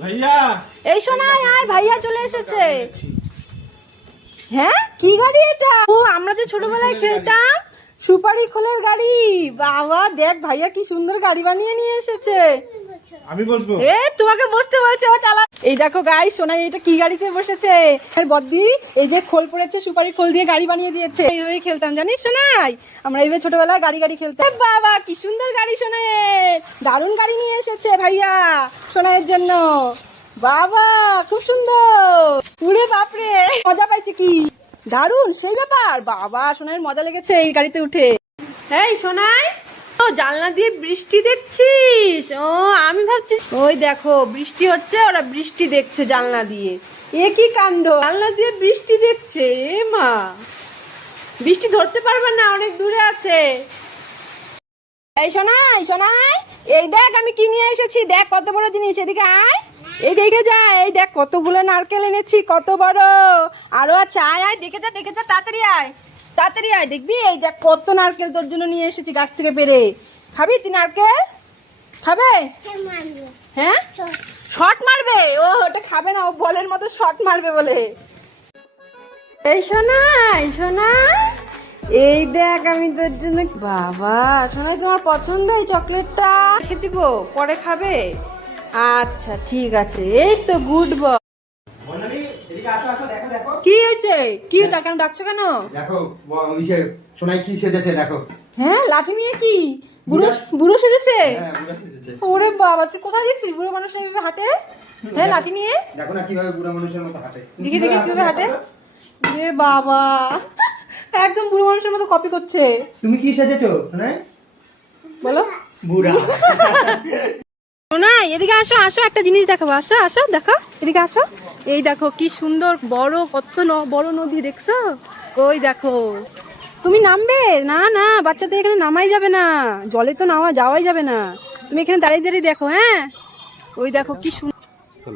ভাইয়া এই শোনাই আয়, ভাইয়া চলে এসেছে। হ্যাঁ, কি গাড়ি এটা? ও, আমরা যে ছোটবেলায় খেলতাম সুপারি খোলের গাড়ি। বাবা দেখ, ভাইয়া কি সুন্দর গাড়ি বানিয়ে নিয়ে এসেছে। আমি বসবো। এ তোমাকে বসতে বলছে, ও চালা। এই দেখো গাই, শোনাই এটা কি গাড়িতে বসেছে। বদ্দি এই যে খোল পড়েছে, সুপারি খোল দিয়ে গাড়ি বানিয়ে দিয়েছে। এইভাবেই খেলতাম জানিস শোনাই, আমরা এইভাবে ছোটবেলায় গাড়ি গাড়ি খেলতাম। বাবা কি সুন্দর গাড়ি শোনাই, দারুণ গাড়ি নিয়ে এসেছে ভাইয়া শোনাইয়ের জন্য। বাবা খুব সুন্দর, উড়ে বাপরে মজা পাইছে কি, দারুণ সেই ব্যাপার। বাবা শোনাইয়ের মজা লেগেছে এই গাড়িতে উঠে। এই শোনাই, ও জানলা দিয়ে বৃষ্টি দেখছিস? ও আমি ভাবছি ওই দেখো বৃষ্টি হচ্ছে, ওরা বৃষ্টি দেখছে জানলা দিয়ে। এ কি কাণ্ড, জানলা দিয়ে বৃষ্টি দেখছে। এ মা, বৃষ্টি ধরতে পারবে না, অনেক দূরে আছে। এই শোনাই শোনাই, এই দেখ আমি কি নিয়ে এসেছি, দেখ কত বড় জিনিস। এদিকে আয়, এই দেখে যা, এই দেখ কতগুলো নারকেল এনেছি, কত বড়। আরো আছে, আয় আয় দেখে যা দেখে যা, তাড়াতাড়ি আয় তাড়াতাড়ি আয়, দেখবি এই দেখ কত নারকেল তোর জন্য নিয়ে এসেছি গাছ থেকে পেরে। খাবি তুই নারকেল? খাবে? হ্যাঁ, শট মারবে ও, ওটা খাবে না, ও বলের মতো শট মারবে বলে। এই শোনাই শোনাই, এই দেখ আমি তোর জন্য। বাবা শোনাই, তোমার পছন্দ এই চকলেটটা? রেখে দিব, পরে খাবে? আচ্ছা ঠিক আছে, এই তো গুড বয়। কি হয়েছে? কি তার কেন ডাকছো কেন? দেখো শোনাই কি সেজেছে দেখো। হ্যাঁ, লাঠি নিয়ে কি বুড়ো বুড়ো সেজেছে? হ্যাঁ, বুড়া সেজেছে। ওরে বাবা, তুই কোথায় দেখছিস বুড়ো মানুষ এইভাবে হাঁটে? হ্যাঁ, লাঠি নিয়ে দেখো না কিভাবে বুড়া মানুষের মতো হাঁটে। দেখি দেখি কিভাবে হাঁটে। রে বাবা, একদম বুড়ো মানুষের মতো কপি করছে। তুমি কি সেজেছো শোনাই? বলো। বুড়া। না, এদিকে আসো আসো, একটা জিনিস দেখাবো, আসো আসো দেখো, এদিকে আসো। এই দেখো কি সুন্দর বড়, কত বড় নদী দেখছো? ওই দেখো, তুমি নামবে না? না, বাচ্চাদের এখানে নামাই যাবে না, জলে তো যাওয়াই যাবে না। তুমি এখানে দাঁড়িয়ে দাঁড়িয়ে দেখো। হ্যাঁ, ওই দেখো কি সুন্দর।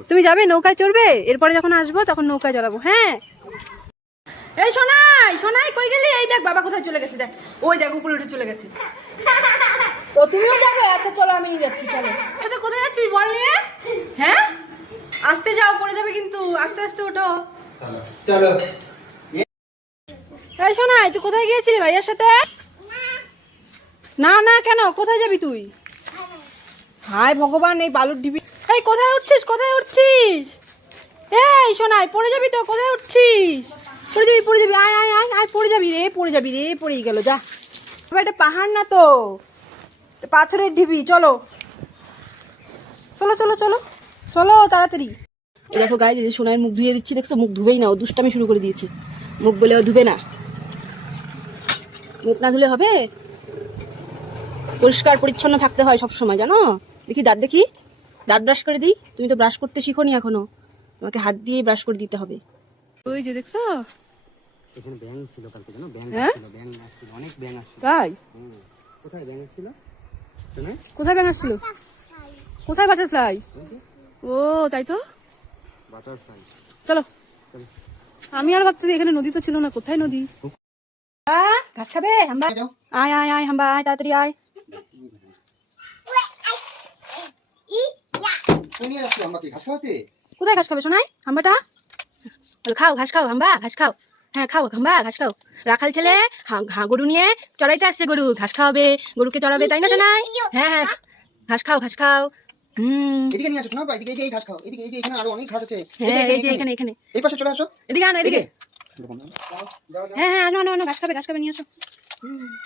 তুমি যাবে, নৌকায় চড়বে? এরপরে যখন আসবো তখন নৌকায় চড়াবো। হ্যাঁ। এই শোনাই শোনাই, কই গেলি? এই দেখ বাবা কোথায় চলে গেছে, দেখ ওই দেখ উপরে উঠে চলে গেছে। তো তুমিও যাবে? আচ্ছা চলো, আমি নিয়ে যাচ্ছি, চলো। তো কোথায় যাচ্ছিস বল নিয়ে? হ্যাঁ, আস্তে যাও, পড়ে যাবে কিন্তু, আস্তে আস্তে ওঠো। চলো। এই শোনাই, তুই কোথায় গিয়েছিলি ভাইয়ার সাথে? না না, কেন? কোথায় যাবি তুই? হায় ভগবান, এই বালুর ডিবি। এই কোথায় উঠছিস, কোথায় উঠছিস? এই শোনাই, পড়ে যাবি তো, কোথায় উঠছিস? পড়ে যাবি পড়ে যাবি, আয় আয় আয় আয়, পড়ে যাবি রে, পড়ে যাবি রে, পড়েই গেল, যা। এটা পাহাড় না তো, পাথরের ঢিবি। চলো চলো চলো চলো চলো তাড়াতাড়ি। দেখো গায়ে যে সোনার মুখ ধুয়ে দিচ্ছি, দেখছো? মুখ ধুবেই না, ও দুষ্টামি শুরু করে দিয়েছে। মুখ বলে ও ধুবে না, মুখ না ধুলে হবে? পরিষ্কার পরিচ্ছন্ন থাকতে হয় সব সময়, জানো? দেখি দাঁত, দেখি দাঁত ব্রাশ করে দিই। তুমি তো ব্রাশ করতে শিখোনি এখনো, তোমাকে হাত দিয়ে ব্রাশ করে দিতে হবে। ওই যে দেখছো, এখানে ব্যাঙ ছিল কালকে, জানো? ব্যাঙ ছিল, ব্যাঙ আসছিল, অনেক ব্যাঙ আসছিল। তাই? কোথায় ব্যাঙ ছিল শোনাই? কোথায় ব্যাঙ আসছিল? কোথায় বাটারফ্লাই? ও তাই তো, বাটারফ্লাই। চলো। আমি আর ভাবছি এখানে নদী তো ছিল না, কোথায় নদী? ঘাস খাবে হাম্বা? আয় আয় আয় হাম্বা, আয় তাড়াতাড়ি আয়। কোথায় ঘাস খাবে শোনাই? হাম্বাটা খাও, ঘাস খাও হাম্বা, ঘাস খাও। হ্যাঁ খাও হাম্বা, ঘাস খাও। রাখাল ছেলে গরু নিয়ে চড়াইতে আসছে, গরু ঘাস খাওয়াবে, গরুকে চড়াবে, তাই না শোনাই? হ্যাঁ হ্যাঁ, ঘাস খাও ঘাস খাও। এদিকে নিয়ে আসো শোনা, এদিকে এই যে ঘাস খাও, এদিকে এই যে এখানে আরো অনেক ঘাস আছে। হ্যাঁ, এই যে এখানে এখানে, এই পাশে চলে আসো, এদিকে আনো, এদিকে। হ্যাঁ হ্যাঁ, আনো আনো আনো, ঘাস খাবে ঘাস খাবে, নিয়ে আসো।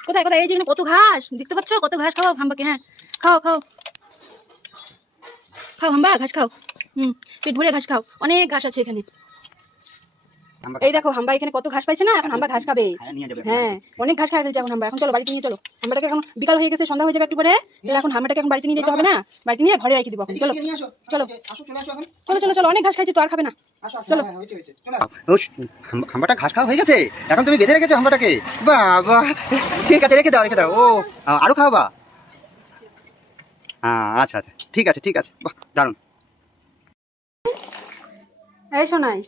কোথায় কোথায়? এই যে এখানে কত ঘাস দেখতে পাচ্ছ, কত ঘাস। খাও হাম্বাকে, হ্যাঁ খাও খাও খাও হাম্বা, ঘাস খাও। পেট ভরে ঘাস খাও, অনেক ঘাস আছে এখানে। এই দেখো হাম্বা এখানে কত ঘাস পাইছে না, এখন হাম্বা ঘাস খাবে। হ্যাঁ, অনেক ঘাস খাই ফেলছে এখন হাম্বা। এখন চলো বাড়িতে নিয়ে চলো, হাম্বাটাকে। এখন বিকাল হয়ে গেছে, সন্ধ্যা হয়ে যাবে একটু পরে, তাহলে এখন হাম্বাটাকে এখন বাড়িতে নিয়ে যেতে হবে না, বাড়িতে নিয়ে ঘরে রেখে দিব। চলো চলো চলো চলো চলো, অনেক ঘাস খাইছে তো, আর খাবে না, চলো। হাম্বাটা ঘাস খাওয়া হয়ে গেছে, এখন তুমি বেঁধে রেখেছো হাম্বাটাকে? বাবা, ঠিক আছে, রেখে দাও রেখে দাও। ও আরো খাওয়াবা? আচ্ছা আচ্ছা, ঠিক আছে ঠিক আছে, বাহ দারুণ। এই শোনাই,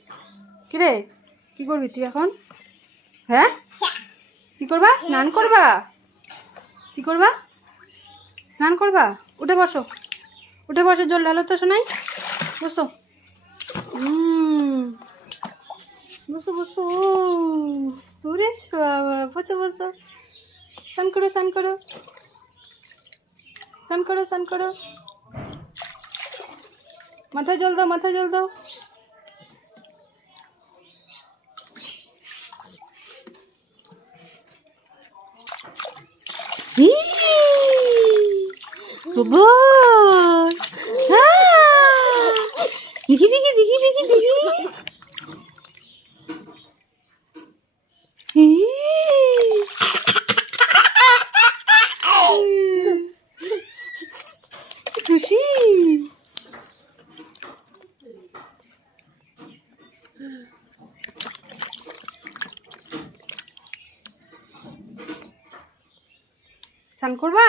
কিরে কি করবি তুই এখন? হ্যাঁ, কি করবা? স্নান করবা? কি করবা? স্নান করবা? উঠে বসো, উঠে বসো, জল ঢালো তো শোনাই। বসো বসো বসো ওরে বাবা বসো বসো স্নান করো স্নান করো স্নান করো স্নান করো মাথা জল দাও মাথা জল দাও দেখি দেখি দেখি দেখি দেখি খুশি স্নান করবা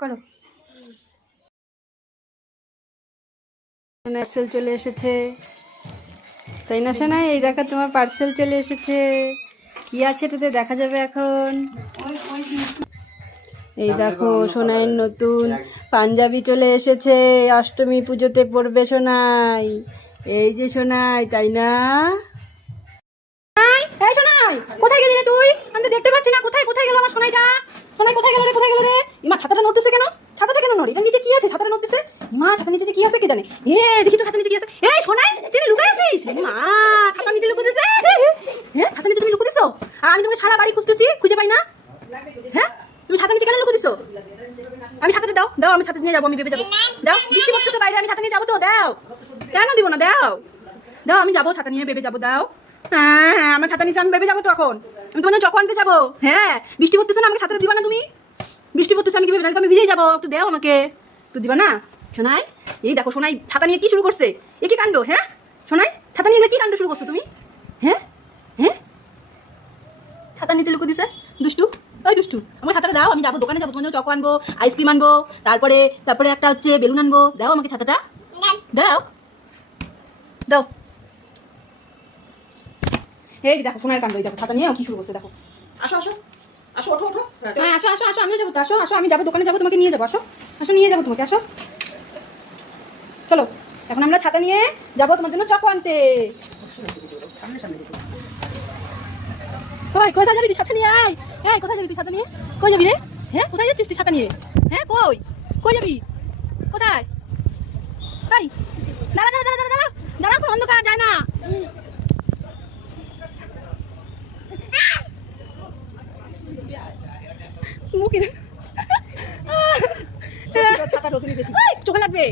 করো পার্সেল চলে এসেছে তাই না সোনাই এই দেখো তোমার পার্সেল চলে এসেছে কি আছে এটাতে দেখা যাবে এখন এই দেখো সোনাইয়ের নতুন পাঞ্জাবি চলে এসেছে অষ্টমী পুজোতে পড়বে সোনাই এই যে সোনাই তাই না এই সোনাই কোথায় গেলি রে তুই আমি তো দেখতে পাচ্ছি না কোথায় কোথায় গেল আমার সোনাইটা সোনাই কোথায় গেল রে কোথায় গেল রে ইমা ছাতাটা নড়তেছে কেন ছাতাটা কেন নড়ে এটা নিচে কি আছে ছাতাটা নড়তেছে মা ছাতা নিচে কি আছে কি জানে দেখি তো ছাতা নিচে কি আছে এই সোনাই তুই লুকাই আছিস মা ছাতা নিচে লুকিয়ে দিয়েছে হ্যাঁ ছাতা নিচে তুমি লুকিয়ে দিছো আর আমি তোমাকে সারা বাড়ি খুঁজতেছি খুঁজে পাই না হ্যাঁ তুমি ছাতা নিচে কেন লুকিয়ে দিছো আমি ছাতাটা দাও দাও আমি ছাতা নিয়ে যাবো আমি ভেবে যাবো দাও বৃষ্টি পড়তেছে বাইরে আমি ছাতা নিয়ে যাবো তো দাও কেন দিব না দাও দাও আমি যাবো ছাতা নিয়ে ভেবে যাবো দাও হ্যাঁ হ্যাঁ আমার ছাতা নিচে আমি ভেবে যাবো তো এখন আমি তোমার চকো আনতে যাবো হ্যাঁ বৃষ্টি পড়তেছে না আমাকে ছাতাটা দিবা না তুমি বৃষ্টি পড়তেছে আমি কি ভেবে আমি ভিজেই যাবো একটু দাও আমাকে একটু দিবা না সোনাই এই দেখো সোনাই ছাতা নিয়ে কি শুরু করছে এ কি কাণ্ড হ্যাঁ সোনাই ছাতা নিয়ে কি কাণ্ড শুরু করছো তুমি হ্যাঁ হ্যাঁ ছাতা নিচে লুকো দিছে দুষ্টু ওই দুষ্টু আমার ছাতাটা দাও আমি যাবো দোকানে যাবো তোমার জন্য চকো আনবো আইসক্রিম আনবো তারপরে একটা হচ্ছে বেলুন আনবো দাও আমাকে ছাতাটা দাও দাও এই দেখো সোনার কাণ্ড এই দেখো ছাতা নিয়ে কি শুরু করছে দেখো আসো আসো আসো ওঠো ওঠো হ্যাঁ আসো আসো আসো আমিও যাবো তো আসো আসো আমি যাবো দোকানে যাবো তোমাকে নিয়ে যাবো আসো আসো নিয়ে যাবো তোমাকে আসো চলো এখন আমরা ছাতা নিয়ে যাবো তোমার জন্য চকো আনতে কই কোথায় যাবি তুই ছাতা নিয়ে আয় এই কোথায় যাবি তুই ছাতা নিয়ে কই যাবি রে হ্যাঁ কোথায় যাচ্ছিস তুই ছাতা নিয়ে হ্যাঁ কই কই যাবি কোথায় কই দাঁড়া দাঁড়া দাঁড়া দাঁড়া দাঁড়া এখন অন্ধকার যায় না মুখে ছাতা রোদ বেশি চোখে লাগবে